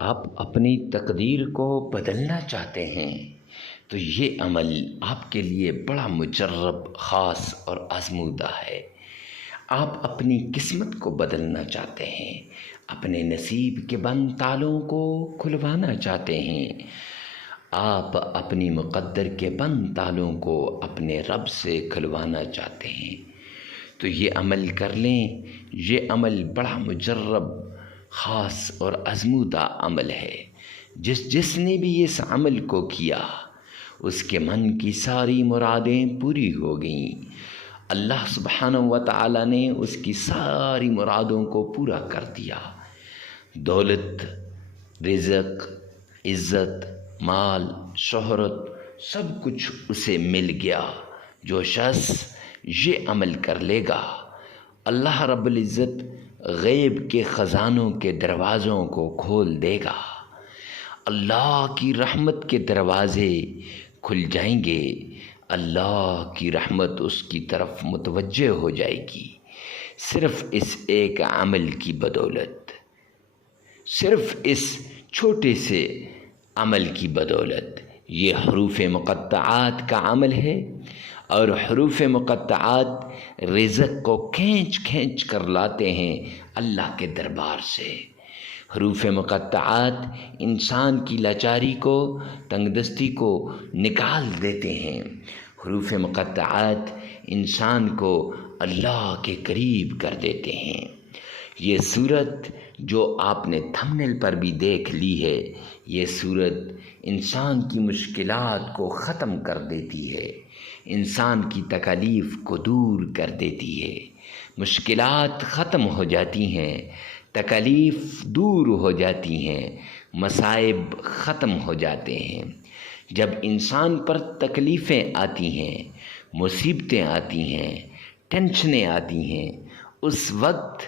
آپ اپنی تقدیر کو بدلنا چاہتے ہیں تو یہ عمل آپ کے لیے بڑا مجرب، خاص اور آزمودہ ہے۔ آپ اپنی قسمت کو بدلنا چاہتے ہیں، اپنے نصیب کے بند تالوں کو کھلوانا چاہتے ہیں، آپ اپنی مقدر کے بند تالوں کو اپنے رب سے کھلوانا چاہتے ہیں تو یہ عمل کر لیں۔ یہ عمل بڑا مجرب، خاص اور آزمودہ عمل ہے۔ جس نے بھی اس عمل کو کیا اس کے من کی ساری مرادیں پوری ہو گئیں۔ اللہ سبحانہ و تعالی نے اس کی ساری مرادوں کو پورا کر دیا۔ دولت، رزق، عزت، مال، شہرت، سب کچھ اسے مل گیا۔ جو شخص یہ عمل کر لے گا، اللہ رب العزت غیب کے خزانوں کے دروازوں کو کھول دے گا۔ اللہ کی رحمت کے دروازے کھل جائیں گے۔ اللہ کی رحمت اس کی طرف متوجہ ہو جائے گی، صرف اس ایک عمل کی بدولت، صرف اس چھوٹے سے عمل کی بدولت۔ یہ حروف مقطعات کا عمل ہے، اور حروف مقطعات رزق کو کھینچ کھینچ کر لاتے ہیں اللہ کے دربار سے۔ حروف مقطعات انسان کی لاچاری کو، تنگ دستی کو نکال دیتے ہیں۔ حروف مقطعات انسان کو اللہ کے قریب کر دیتے ہیں۔ یہ صورت جو آپ نے تھمبنیل پر بھی دیکھ لی ہے، یہ صورت انسان کی مشکلات کو ختم کر دیتی ہے، انسان کی تکالیف کو دور کر دیتی ہے۔ مشکلات ختم ہو جاتی ہیں، تکالیف دور ہو جاتی ہیں، مصائب ختم ہو جاتے ہیں۔ جب انسان پر تکلیفیں آتی ہیں، مصیبتیں آتی ہیں، ٹینشنیں آتی ہیں، اس وقت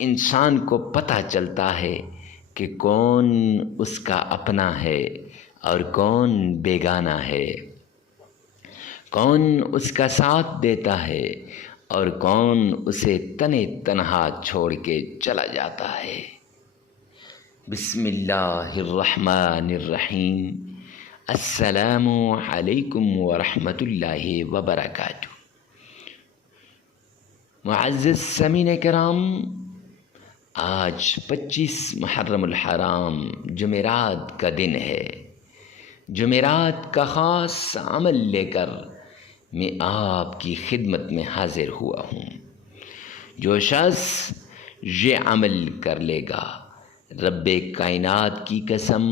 انسان کو پتہ چلتا ہے کہ کون اس کا اپنا ہے اور کون بیگانہ ہے، کون اس کا ساتھ دیتا ہے اور کون اسے تنے تنہا چھوڑ کے چلا جاتا ہے۔ بسم اللہ الرحمن الرحیم۔ السلام علیکم ورحمۃ اللہ وبرکاتہ۔ معزز سامعین کرام، آج 25 محرم الحرام جمعرات کا دن ہے۔ جمعرات کا خاص عمل لے کر میں آپ کی خدمت میں حاضر ہوا ہوں۔ جو شخص یہ عمل کر لے گا، رب کائنات کی قسم،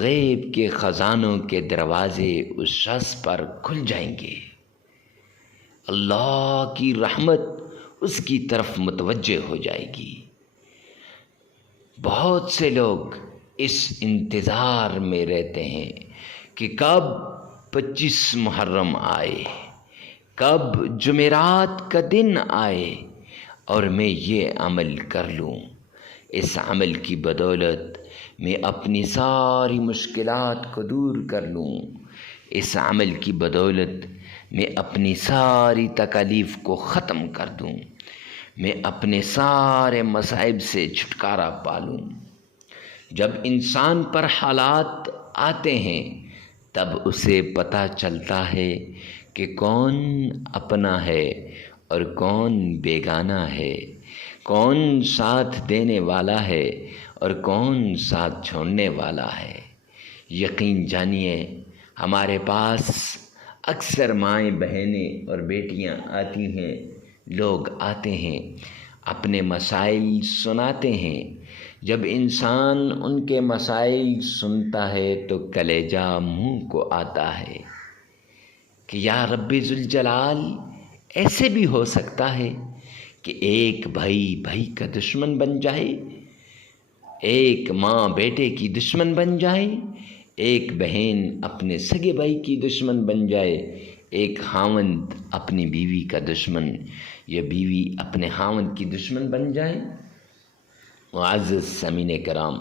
غیب کے خزانوں کے دروازے اس شخص پر کھل جائیں گے۔ اللہ کی رحمت اس کی طرف متوجہ ہو جائے گی۔ بہت سے لوگ اس انتظار میں رہتے ہیں کہ کب 25 محرم آئے، کب جمعرات کا دن آئے اور میں یہ عمل کر لوں۔ اس عمل کی بدولت میں اپنی ساری مشکلات کو دور کر لوں۔ اس عمل کی بدولت میں اپنی ساری تکالیف کو ختم کر دوں۔ میں اپنے سارے مصائب سے چھٹکارا پالوں۔ جب انسان پر حالات آتے ہیں تب اسے پتہ چلتا ہے کہ کون اپنا ہے اور کون بیگانہ ہے، کون ساتھ دینے والا ہے اور کون ساتھ چھوڑنے والا ہے۔ یقین جانیے، ہمارے پاس اکثر مائیں، بہنیں اور بیٹیاں آتی ہیں، لوگ آتے ہیں، اپنے مسائل سناتے ہیں۔ جب انسان ان کے مسائل سنتا ہے تو کلیجہ منہ کو آتا ہے کہ یا رب ذوالجلال، ایسے بھی ہو سکتا ہے کہ ایک بھائی بھائی کا دشمن بن جائے، ایک ماں بیٹے کی دشمن بن جائے، ایک بہن اپنے سگے بھائی کی دشمن بن جائے، ایک خاوند اپنی بیوی کا دشمن یا بیوی اپنے خاوند کی دشمن بن جائے۔ معزز سامعین کرام،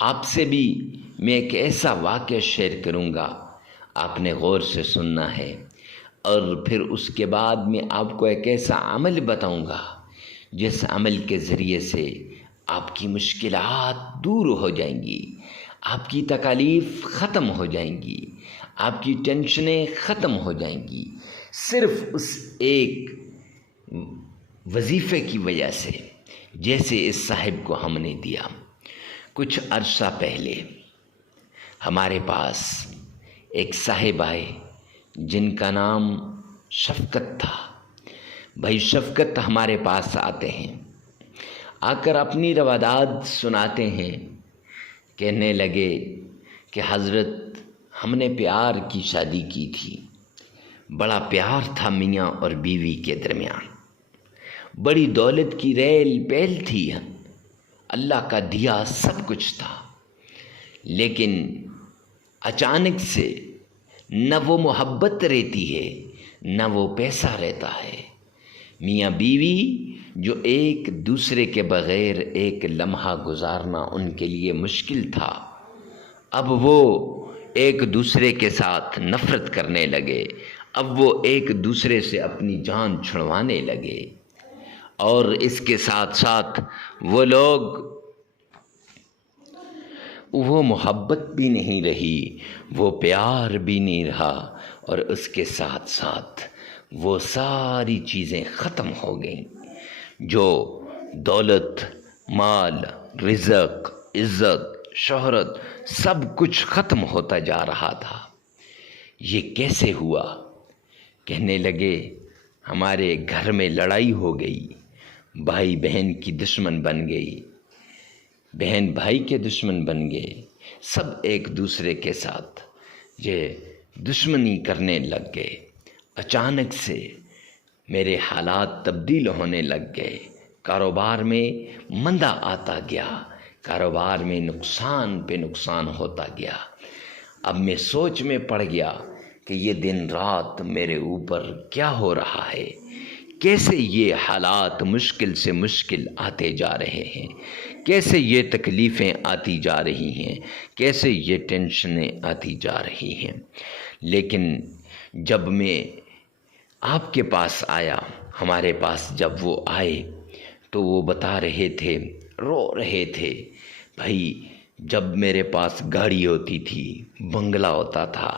آپ سے بھی میں ایک ایسا واقعہ شیئر کروں گا، آپ نے غور سے سننا ہے، اور پھر اس کے بعد میں آپ کو ایک ایسا عمل بتاؤں گا جس عمل کے ذریعے سے آپ کی مشکلات دور ہو جائیں گی، آپ کی تکالیف ختم ہو جائیں گی، آپ کی ٹینشنیں ختم ہو جائیں گی، صرف اس ایک وظیفے کی وجہ سے، جیسے اس صاحب کو ہم نے دیا۔ کچھ عرصہ پہلے ہمارے پاس ایک صاحب آئے جن کا نام شفقت تھا۔ بھائی شفقت ہمارے پاس آتے ہیں، آ کر اپنی روادات سناتے ہیں، کہنے لگے کہ حضرت ہم نے پیار کی شادی کی تھی، بڑا پیار تھا میاں اور بیوی کے درمیان، بڑی دولت کی ریل پیل تھی، اللہ کا دیا سب کچھ تھا، لیکن اچانک سے نہ وہ محبت رہتی ہے نہ وہ پیسہ رہتا ہے۔ میاں بیوی جو ایک دوسرے کے بغیر ایک لمحہ گزارنا ان کے لیے مشکل تھا، اب وہ ایک دوسرے کے ساتھ نفرت کرنے لگے، اب وہ ایک دوسرے سے اپنی جان چھڑوانے لگے، اور اس کے ساتھ ساتھ وہ محبت بھی نہیں رہی، وہ پیار بھی نہیں رہا، اور اس کے ساتھ ساتھ وہ ساری چیزیں ختم ہو گئیں، جو دولت، مال، رزق، عزت، شہرت، سب کچھ ختم ہوتا جا رہا تھا۔ یہ کیسے ہوا؟ کہنے لگے ہمارے گھر میں لڑائی ہو گئی، بھائی بہن کی دشمن بن گئی، بہن بھائی کے دشمن بن گئے، سب ایک دوسرے کے ساتھ یہ دشمنی کرنے لگ گئے۔ اچانک سے میرے حالات تبدیل ہونے لگ گئے، کاروبار میں مندہ آتا گیا، کاروبار میں نقصان پہ نقصان ہوتا گیا۔ اب میں سوچ میں پڑ گیا کہ یہ دن رات میرے اوپر کیا ہو رہا ہے، کیسے یہ حالات مشکل سے مشکل آتے جا رہے ہیں، کیسے یہ تکلیفیں آتی جا رہی ہیں، کیسے یہ ٹینشنیں آتی جا رہی ہیں۔ لیکن جب میں آپ کے پاس آیا، ہمارے پاس جب وہ آئے تو وہ بتا رہے تھے، رو رہے تھے، بھائی جب میرے پاس گاڑی ہوتی تھی، بنگلہ ہوتا تھا،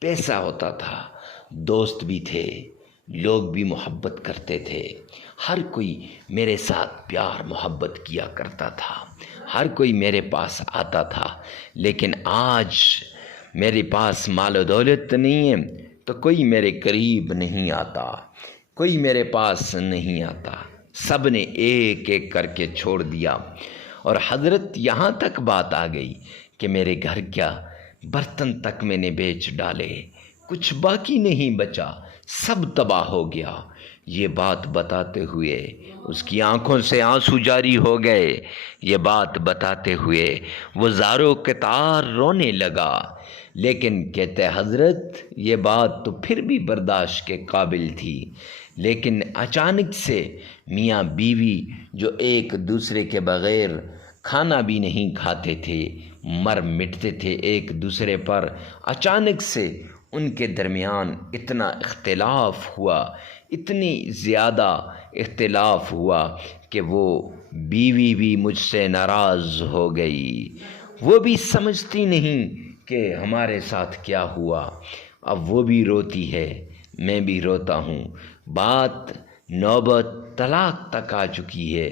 پیسہ ہوتا تھا، دوست بھی تھے، لوگ بھی محبت کرتے تھے، ہر کوئی میرے ساتھ پیار محبت کیا کرتا تھا، ہر کوئی میرے پاس آتا تھا، لیکن آج میرے پاس مال و دولت نہیں ہے تو کوئی میرے قریب نہیں آتا، کوئی میرے پاس نہیں آتا، سب نے ایک ایک کر کے چھوڑ دیا، اور حضرت یہاں تک بات آ گئی کہ میرے گھر کیا برتن تک میں نے بیچ ڈالے، کچھ باقی نہیں بچا، سب تباہ ہو گیا۔ یہ بات بتاتے ہوئے اس کی آنکھوں سے آنسو جاری ہو گئے، یہ بات بتاتے ہوئے وہ زاروں کے تار رونے لگا، لیکن کہتے حضرت یہ بات تو پھر بھی برداشت کے قابل تھی، لیکن اچانک سے میاں بیوی جو ایک دوسرے کے بغیر کھانا بھی نہیں کھاتے تھے، مر مٹتے تھے ایک دوسرے پر، اچانک سے ان کے درمیان اتنا اختلاف ہوا، اتنی زیادہ اختلاف ہوا کہ وہ بیوی بھی مجھ سے ناراض ہو گئی، وہ بھی سمجھتی نہیں کہ ہمارے ساتھ کیا ہوا، اب وہ بھی روتی ہے، میں بھی روتا ہوں، بات نوبت طلاق تک آ چکی ہے،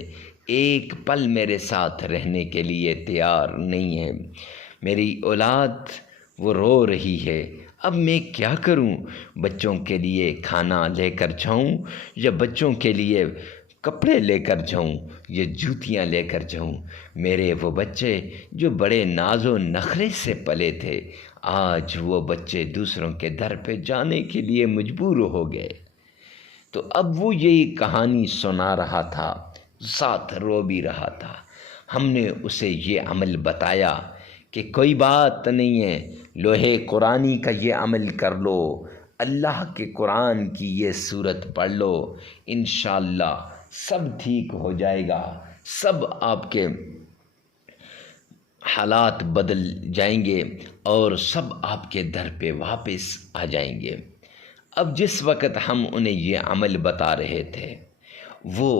ایک پل میرے ساتھ رہنے کے لیے تیار نہیں ہے، میری اولاد وہ رو رہی ہے، اب میں کیا کروں؟ بچوں کے لیے کھانا لے کر جاؤں یا بچوں کے لیے کپڑے لے کر جاؤں یا جوتیاں لے کر جاؤں؟ میرے وہ بچے جو بڑے ناز و نخرے سے پلے تھے، آج وہ بچے دوسروں کے در پہ جانے کے لیے مجبور ہو گئے۔ تو اب وہ یہی کہانی سنا رہا تھا، ساتھ رو بھی رہا تھا۔ ہم نے اسے یہ عمل بتایا کہ کوئی بات نہیں ہے، لوحے قرآنی کا یہ عمل کر لو، اللہ کے قرآن کی یہ سورت پڑھ لو، انشاءاللہ سب ٹھیک ہو جائے گا، سب آپ کے حالات بدل جائیں گے اور سب آپ کے در پہ واپس آ جائیں گے۔ اب جس وقت ہم انہیں یہ عمل بتا رہے تھے، وہ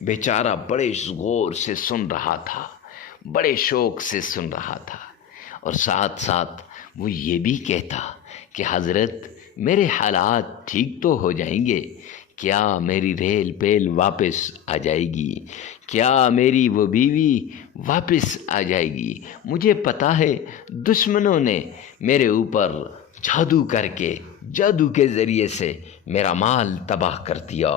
بیچارہ بڑے غور سے سن رہا تھا، بڑے شوق سے سن رہا تھا، اور ساتھ ساتھ وہ یہ بھی کہتا کہ حضرت میرے حالات ٹھیک تو ہو جائیں گے، کیا میری ریل پیل واپس آ جائے گی، کیا میری وہ بیوی واپس آ جائے گی؟ مجھے پتہ ہے دشمنوں نے میرے اوپر جادو کے ذریعے سے میرا مال تباہ کر دیا،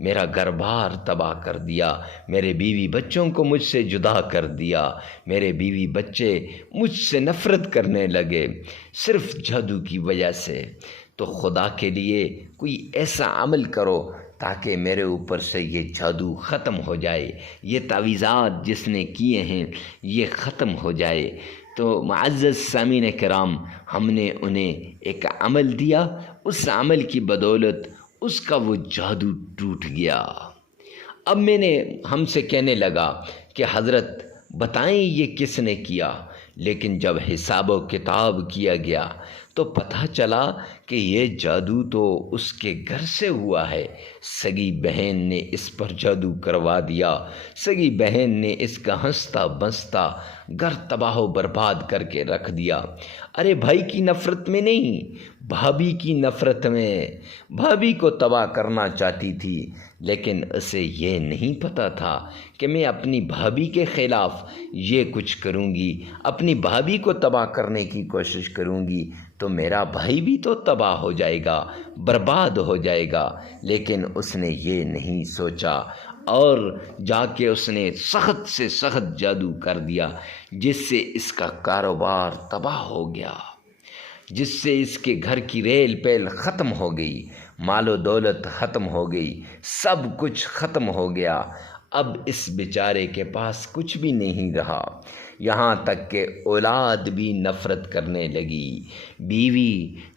میرا گھر بار تباہ کر دیا، میرے بیوی بچوں کو مجھ سے جدا کر دیا، میرے بیوی بچے مجھ سے نفرت کرنے لگے صرف جادو کی وجہ سے۔ تو خدا کے لیے کوئی ایسا عمل کرو تاکہ میرے اوپر سے یہ جادو ختم ہو جائے، یہ تعویذات جس نے کیے ہیں یہ ختم ہو جائے۔ تو معزز سامعین کرام، ہم نے انہیں ایک عمل دیا، اس عمل کی بدولت اس کا وہ جادو ٹوٹ گیا۔ اب ہم سے کہنے لگا کہ حضرت بتائیں یہ کس نے کیا؟ لیکن جب حساب و کتاب کیا گیا تو پتہ چلا کہ یہ جادو تو اس کے گھر سے ہوا ہے، سگی بہن نے اس پر جادو کروا دیا، سگی بہن نے اس کا ہنستا بستا گھر تباہ و برباد کر کے رکھ دیا۔ ارے بھائی کی نفرت میں نہیں، بھابھی کی نفرت میں، بھابھی کو تباہ کرنا چاہتی تھی، لیکن اسے یہ نہیں پتہ تھا کہ میں اپنی بھابھی کے خلاف یہ کچھ کروں گی، اپنی بھابھی کو تباہ کرنے کی کوشش کروں گی تو میرا بھائی بھی تو تباہ ہو جائے گا، برباد ہو جائے گا۔ لیکن اس نے یہ نہیں سوچا اور جا کے اس نے سخت سے سخت جادو کر دیا، جس سے اس کا کاروبار تباہ ہو گیا، جس سے اس کے گھر کی ریل پیل ختم ہو گئی، مال و دولت ختم ہو گئی، سب کچھ ختم ہو گیا۔ اب اس بیچارے کے پاس کچھ بھی نہیں رہا، یہاں تک کہ اولاد بھی نفرت کرنے لگی، بیوی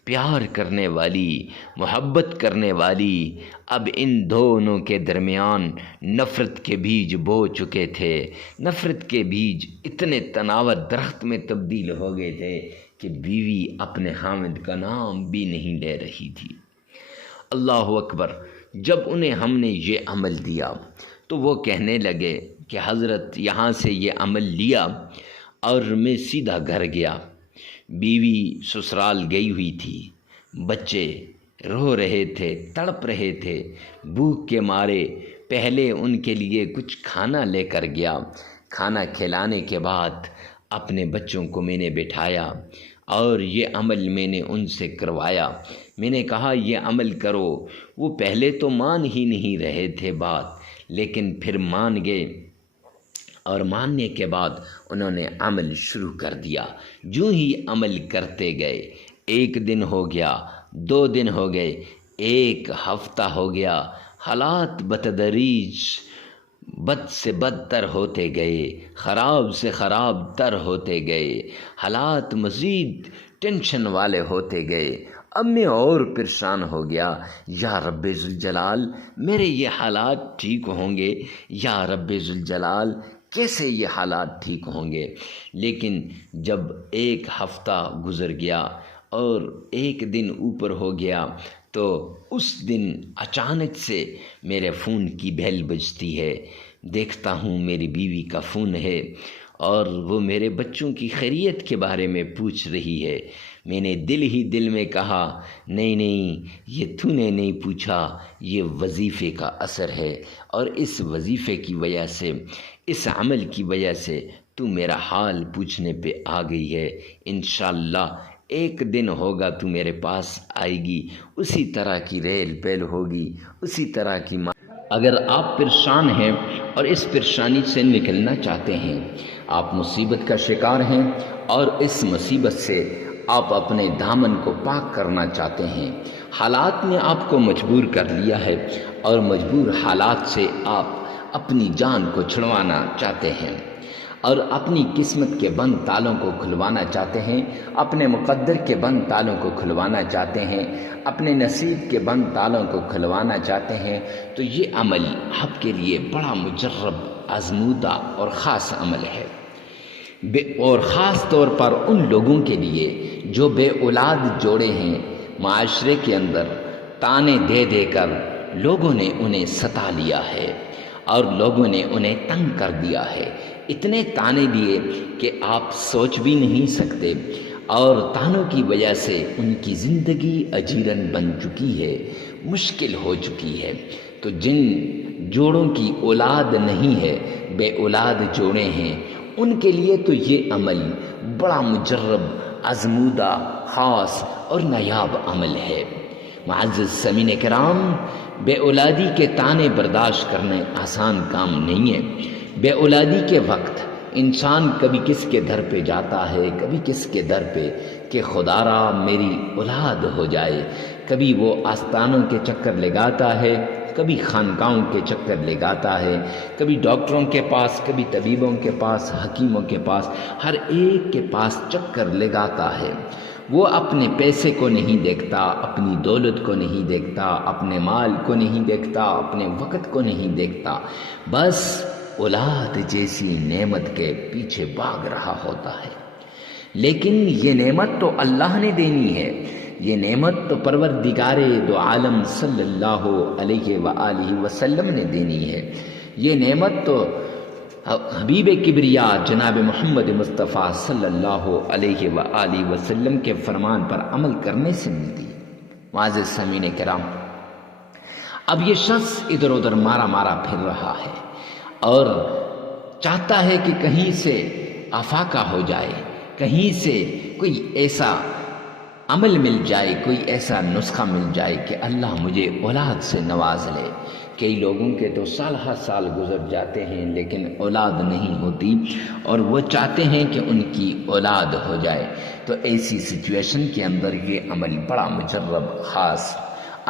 پیار کرنے والی، محبت کرنے والی۔ اب ان دونوں کے درمیان نفرت کے بیج بو چکے تھے، نفرت کے بیج اتنے تناور درخت میں تبدیل ہو گئے تھے کہ بیوی اپنے خاوند کا نام بھی نہیں لے رہی تھی۔ اللہ اکبر۔ جب انہیں ہم نے یہ عمل دیا تو وہ کہنے لگے کہ حضرت یہاں سے یہ عمل لیا اور میں سیدھا گھر گیا، بیوی سسرال گئی ہوئی تھی، بچے رو رہے تھے، تڑپ رہے تھے بھوک کے مارے۔ پہلے ان کے لیے کچھ کھانا لے کر گیا، کھانا کھلانے کے بعد اپنے بچوں کو میں نے بٹھایا اور یہ عمل میں نے ان سے کروایا۔ میں نے کہا یہ عمل کرو، وہ پہلے تو مان ہی نہیں رہے تھے بات، لیکن پھر مان گئے، اور ماننے کے بعد انہوں نے عمل شروع کر دیا۔ جو ہی عمل کرتے گئے، 1 دن ہو گیا، 2 دن ہو گئے، 1 ہفتہ ہو گیا، حالات بتدریج بد سے بدتر ہوتے گئے، خراب سے خراب تر ہوتے گئے، حالات مزید ٹینشن والے ہوتے گئے۔ اب میں اور پریشان ہو گیا، یا رب ذوالجلال میرے یہ حالات ٹھیک ہوں گے؟ یا رب ذوالجلال کیسے یہ حالات ٹھیک ہوں گے؟ لیکن جب 1 ہفتہ گزر گیا اور 1 دن اوپر ہو گیا تو اس دن اچانک سے میرے فون کی بیل بجتی ہے، دیکھتا ہوں میری بیوی کا فون ہے اور وہ میرے بچوں کی خیریت کے بارے میں پوچھ رہی ہے۔ میں نے دل ہی دل میں کہا نہیں یہ تو نے نہیں پوچھا، یہ وظیفے کا اثر ہے، اور اس وظیفے کی وجہ سے، اس عمل کی وجہ سے تو میرا حال پوچھنے پہ آ گئی ہے۔ انشاءاللہ 1 دن ہوگا تو میرے پاس آئے گی، اسی طرح کی ریل پیل ہوگی، اسی طرح کی اگر آپ پریشان ہیں اور اس پریشانی سے نکلنا چاہتے ہیں، آپ مصیبت کا شکار ہیں اور اس مصیبت سے آپ اپنے دامن کو پاک کرنا چاہتے ہیں، حالات نے آپ کو مجبور کر لیا ہے اور مجبور حالات سے آپ اپنی جان کو چھڑوانا چاہتے ہیں اور اپنی قسمت کے بند تالوں کو کھلوانا چاہتے ہیں، اپنے مقدر کے بند تالوں کو کھلوانا چاہتے ہیں، اپنے نصیب کے بند تالوں کو کھلوانا چاہتے ہیں، تو یہ عمل آپ کے لیے بڑا مجرب، آزمودہ اور خاص عمل ہے، اور خاص طور پر ان لوگوں کے لیے جو بے اولاد جوڑے ہیں، معاشرے کے اندر تانے دے دے کر لوگوں نے انہیں ستا لیا ہے اور لوگوں نے انہیں تنگ کر دیا ہے، اتنے تانے دیے کہ آپ سوچ بھی نہیں سکتے، اور تانوں کی وجہ سے ان کی زندگی اجیرن بن چکی ہے، مشکل ہو چکی ہے۔ تو جن جوڑوں کی اولاد نہیں ہے، بے اولاد جوڑے ہیں، ان کے لیے تو یہ عمل بڑا مجرب، آزمودہ، خاص اور نایاب عمل ہے۔ معزز سامعین کرام، بے اولادی کے تانے برداشت کرنے آسان کام نہیں ہے۔ بے اولادی کے وقت انسان کبھی کس کے در پہ جاتا ہے، کبھی کس کے در پہ کہ خدا را میری اولاد ہو جائے، کبھی وہ آستانوں کے چکر لگاتا ہے، کبھی خانقاہوں کے چکر لگاتا ہے، کبھی ڈاکٹروں کے پاس، کبھی طبیبوں کے پاس، حکیموں کے پاس، ہر ایک کے پاس چکر لگاتا ہے۔ وہ اپنے پیسے کو نہیں دیکھتا، اپنی دولت کو نہیں دیکھتا، اپنے مال کو نہیں دیکھتا، اپنے وقت کو نہیں دیکھتا، بس اولاد جیسی نعمت کے پیچھے بھاگ رہا ہوتا ہے۔ لیکن یہ نعمت تو اللہ نے دینی ہے، یہ نعمت تو پروردگار دو عالم صلی اللہ علیہ وآلہ وسلم نے دینی ہے، یہ نعمت تو حبیب کبریا جناب محمد مصطفیٰ صلی اللہ علیہ وآلہ وسلم کے فرمان پر عمل کرنے سے ملتی ہے۔ معزز سامعین کرام، اب یہ شخص ادھر ادھر مارا مارا پھر رہا ہے اور چاہتا ہے کہ کہیں سے آفاقہ ہو جائے، کہیں سے کوئی ایسا عمل مل جائے، کوئی ایسا نسخہ مل جائے کہ اللہ مجھے اولاد سے نواز لے۔ کئی لوگوں کے تو سال ہر سال گزر جاتے ہیں لیکن اولاد نہیں ہوتی، اور وہ چاہتے ہیں کہ ان کی اولاد ہو جائے۔ تو ایسی سچویشن کے اندر یہ عمل بڑا مجرب، خاص،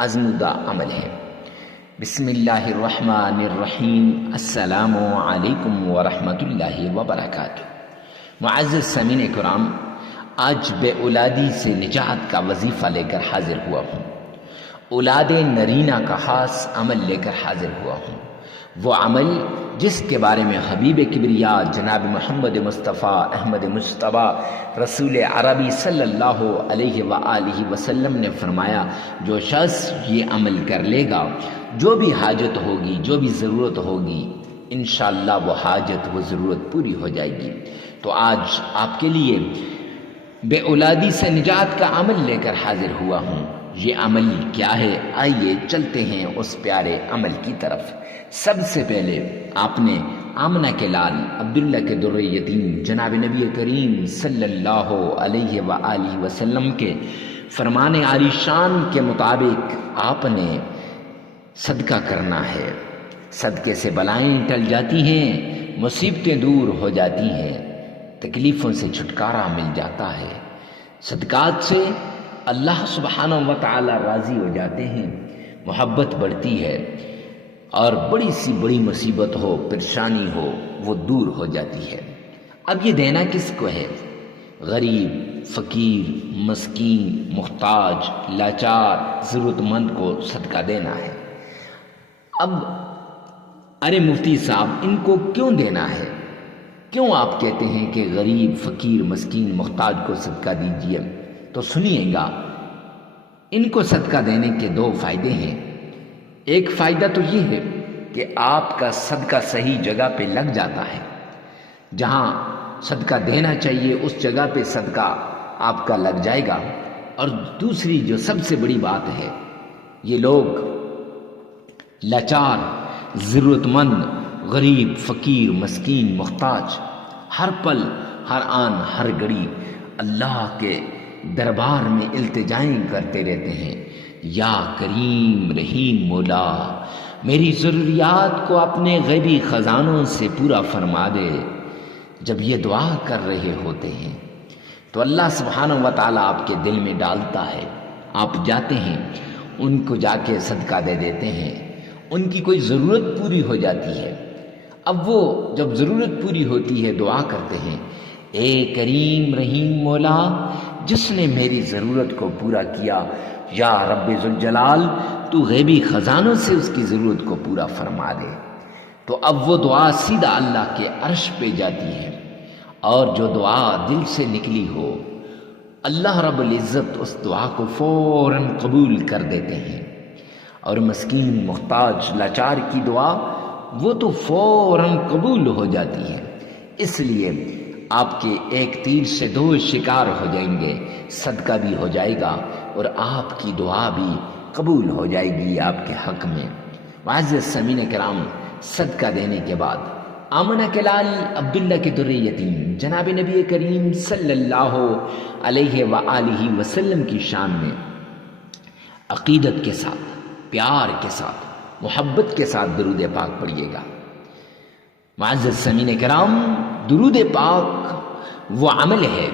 آزمودہ عمل ہے۔ بسم اللہ الرحمن الرحیم۔ السلام علیکم ورحمۃ اللہ وبرکاتہ۔ معزز سامعین کرام، آج بے اولادی سے نجات کا وظیفہ لے کر حاضر ہوا ہوں، اولاد نرینہ کا خاص عمل لے کر حاضر ہوا ہوں، وہ عمل جس کے بارے میں حبیب کبریا جناب محمد مصطفیٰ احمد مجتبیٰ رسول عربی صلی اللہ علیہ وآلہ وسلم نے فرمایا، جو شخص یہ عمل کر لے گا، جو بھی حاجت ہوگی، جو بھی ضرورت ہوگی، انشاءاللہ وہ حاجت، وہ ضرورت پوری ہو جائے گی۔ تو آج آپ کے لیے بے اولادی سے نجات کا عمل لے کر حاضر ہوا ہوں۔ یہ عمل کیا ہے؟ آئیے چلتے ہیں اس پیارے عمل کی طرف۔ سب سے پہلے آپ نے آمنہ کے لال عبداللہ کے در یتیم جناب نبی کریم صلی اللہ علیہ وآلہ وسلم کے فرمان عالی شان کے مطابق آپ نے صدقہ کرنا ہے۔ صدقے سے بلائیں ٹل جاتی ہیں، مصیبتیں دور ہو جاتی ہیں، تکلیفوں سے چھٹکارا مل جاتا ہے، صدقات سے اللہ سبحانہ و تعالی راضی ہو جاتے ہیں، محبت بڑھتی ہے، اور بڑی سی بڑی مصیبت ہو، پریشانی ہو، وہ دور ہو جاتی ہے۔ اب یہ دینا کس کو ہے؟ غریب، فقیر، مسکین، محتاج، لاچار، ضرورت مند کو صدقہ دینا ہے۔ اب ارے مفتی صاحب، ان کو کیوں دینا ہے؟ کیوں آپ کہتے ہیں کہ غریب، فقیر، مسکین، محتاج کو صدقہ دیجیے؟ تو سنیے گا، ان کو صدقہ دینے کے دو فائدے ہیں۔ ایک فائدہ تو یہ ہے کہ آپ کا صدقہ صحیح جگہ پہ لگ جاتا ہے، جہاں صدقہ دینا چاہیے اس جگہ پہ صدقہ آپ کا لگ جائے گا۔ اور دوسری جو سب سے بڑی بات ہے، یہ لوگ لاچار، ضرورت مند، غریب، فقیر، مسکین، محتاج، ہر پل، ہر آن، ہر گھڑی اللہ کے دربار میں التجائیں کرتے رہتے ہیں، یا کریم رحیم مولا میری ضروریات کو اپنے غیبی خزانوں سے پورا فرما دے۔ جب یہ دعا کر رہے ہوتے ہیں تو اللہ سبحانہ و تعالیٰ آپ کے دل میں ڈالتا ہے، آپ جاتے ہیں، ان کو جا کے صدقہ دے دیتے ہیں، ان کی کوئی ضرورت پوری ہو جاتی ہے۔ اب وہ جب ضرورت پوری ہوتی ہے دعا کرتے ہیں، اے کریم رحیم مولا، جس نے میری ضرورت کو پورا کیا، یا رب ذوالجلال تو غیبی خزانوں سے اس کی ضرورت کو پورا فرما دے۔ تو اب وہ دعا سیدھا اللہ کے عرش پہ جاتی ہے، اور جو دعا دل سے نکلی ہو، اللہ رب العزت اس دعا کو فوراً قبول کر دیتے ہیں۔ اور مسکین محتاج لاچار کی دعا وہ تو فوراً قبول ہو جاتی ہے۔ اس لیے آپ کے ایک تیر سے دو شکار ہو جائیں گے، صدقہ بھی ہو جائے گا اور آپ کی دعا بھی قبول ہو جائے گی آپ کے حق میں۔ معزز سامعین کرام، صدقہ دینے کے بعد آمنہ کے لال عبداللہ کے در یتیم جناب نبی کریم صلی اللہ علیہ وآلہ وسلم کی شان میں عقیدت کے ساتھ، پیار کے ساتھ، محبت کے ساتھ درود پاک پڑھیے گا۔ معزز سامعین کرام، درود پاک وہ عمل ہے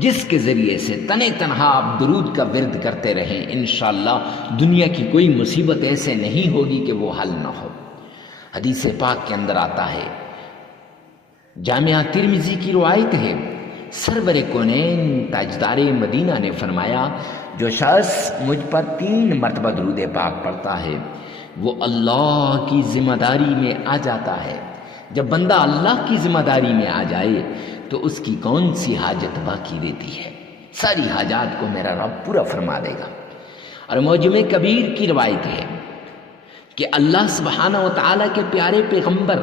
جس کے ذریعے سے تنے تنہا آپ درود کا ورد کرتے رہیں، انشاءاللہ دنیا کی کوئی مصیبت ایسے نہیں ہوگی کہ وہ حل نہ ہو۔ حدیث پاک کے اندر آتا ہے، جامعہ ترمذی کی روایت ہے، سرور کونین تاجدار مدینہ نے فرمایا، جو شخص مجھ پر 3 مرتبہ درود پاک پڑھتا ہے وہ اللہ کی ذمہ داری میں آ جاتا ہے۔ جب بندہ اللہ کی ذمہ داری میں آ جائے تو اس کی کون سی حاجت باقی رہتی ہے؟ ساری حاجات کو میرا رب پورا فرما دے گا۔ اور معجم کبیر کی روایت ہے کہ اللہ سبحانہ و تعالیٰ کے پیارے پیغمبر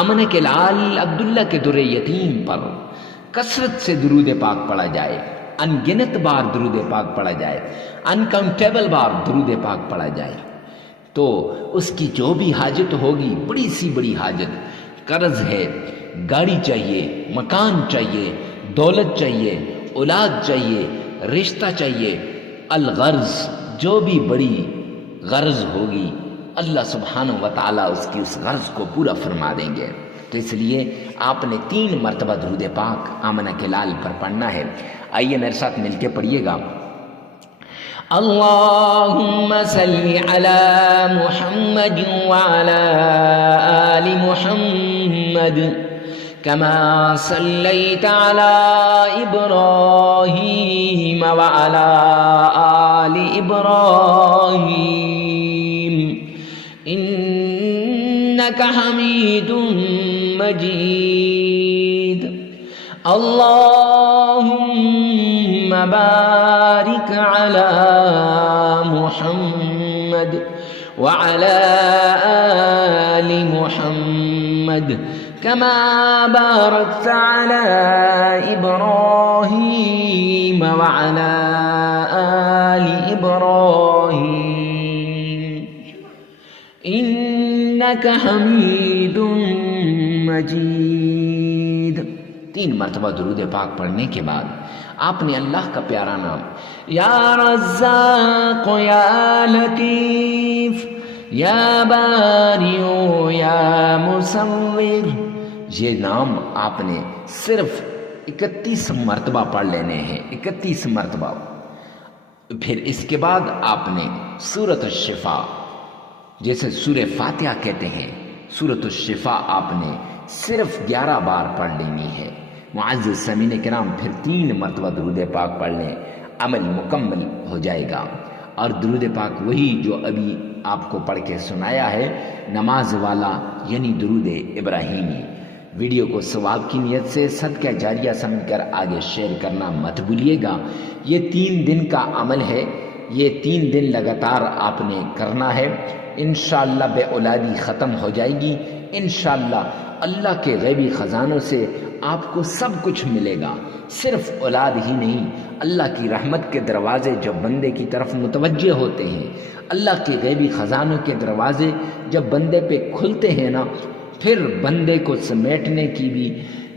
آمنہ کے لال عبداللہ کے در یتیم پر کثرت سے درود پاک پڑھا جائے، ان گنت بار درود پاک پڑھا جائے، انکاؤنٹیبل بار درود پاک پڑھا جائے تو اس کی جو بھی حاجت ہوگی، بڑی سی بڑی حاجت، قرض ہے، گاڑی چاہیے، مکان چاہیے، دولت چاہیے، اولاد چاہیے، رشتہ چاہیے، الغرض جو بھی بڑی غرض ہوگی اللہ سبحانہ و تعالیٰ اس کی اس غرض کو پورا فرما دیں گے۔ تو اس لیے آپ نے 3 مرتبہ درود پاک آمنہ کے لال پر پڑھنا ہے۔ آئیے میرے ساتھ مل کے پڑھیے گا، اللہم صلی علی محمد وعلی آل محمد کما صلیت علی ابراہیم وعلی آل ابراہیم انک حمید مجید۔ اللہم بارک علی محمد وعلی آل محمد کما بارکت علی ابراہیم وعلی آل ابراہیم انک حمید مجید۔ 3 مرتبہ درود پاک پڑھنے کے بعد آپ نے اللہ کا پیارا نام یا رزاق یا لطیف یا باریو یا مصور، یہ نام آپ نے صرف 31 مرتبہ پڑھ لینے ہیں، 31 مرتبہ۔ پھر اس کے بعد آپ نے سورۃ الشفا، جیسے سورہ فاتحہ کہتے ہیں، سورۃ الشفا آپ نے صرف 11 بار پڑھ لینی ہے۔ معزز سامعین کرام، پھر 3 مرتبہ درود پاک پڑھ لیں، عمل مکمل ہو جائے گا۔ اور درود پاک وہی جو ابھی آپ کو پڑھ کے سنایا ہے، نماز والا یعنی درود ابراہیمی۔ ویڈیو کو ثواب کی نیت سے صدقہ جاریہ سمجھ کر آگے شیئر کرنا مت بھولیے گا۔ یہ 3 دن کا عمل ہے، یہ 3 دن لگاتار آپ نے کرنا ہے، انشاءاللہ بے اولادی ختم ہو جائے گی۔ انشاءاللہ اللہ کے غیبی خزانوں سے آپ کو سب کچھ ملے گا، صرف اولاد ہی نہیں، اللہ کی رحمت کے دروازے جب بندے کی طرف متوجہ ہوتے ہیں، اللہ کے غیبی خزانوں کے دروازے جب بندے پہ کھلتے ہیں نا، پھر بندے کو سمیٹنے کی بھی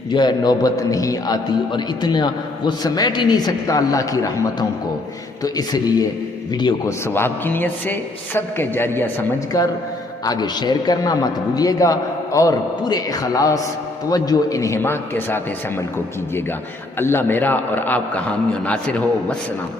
جو ہے نوبت نہیں آتی، اور اتنا وہ سمیٹ ہی نہیں سکتا اللہ کی رحمتوں کو۔ تو اس لیے ویڈیو کو ثواب کی نیت سے صدقہ جاریہ سمجھ کر آگے شیئر کرنا مت بھولیے گا، اور پورے اخلاص، توجہ، انہماک کے ساتھ اس عمل کو کیجیے گا۔ اللہ میرا اور آپ کا حامی و ناصر ہو۔ والسلام۔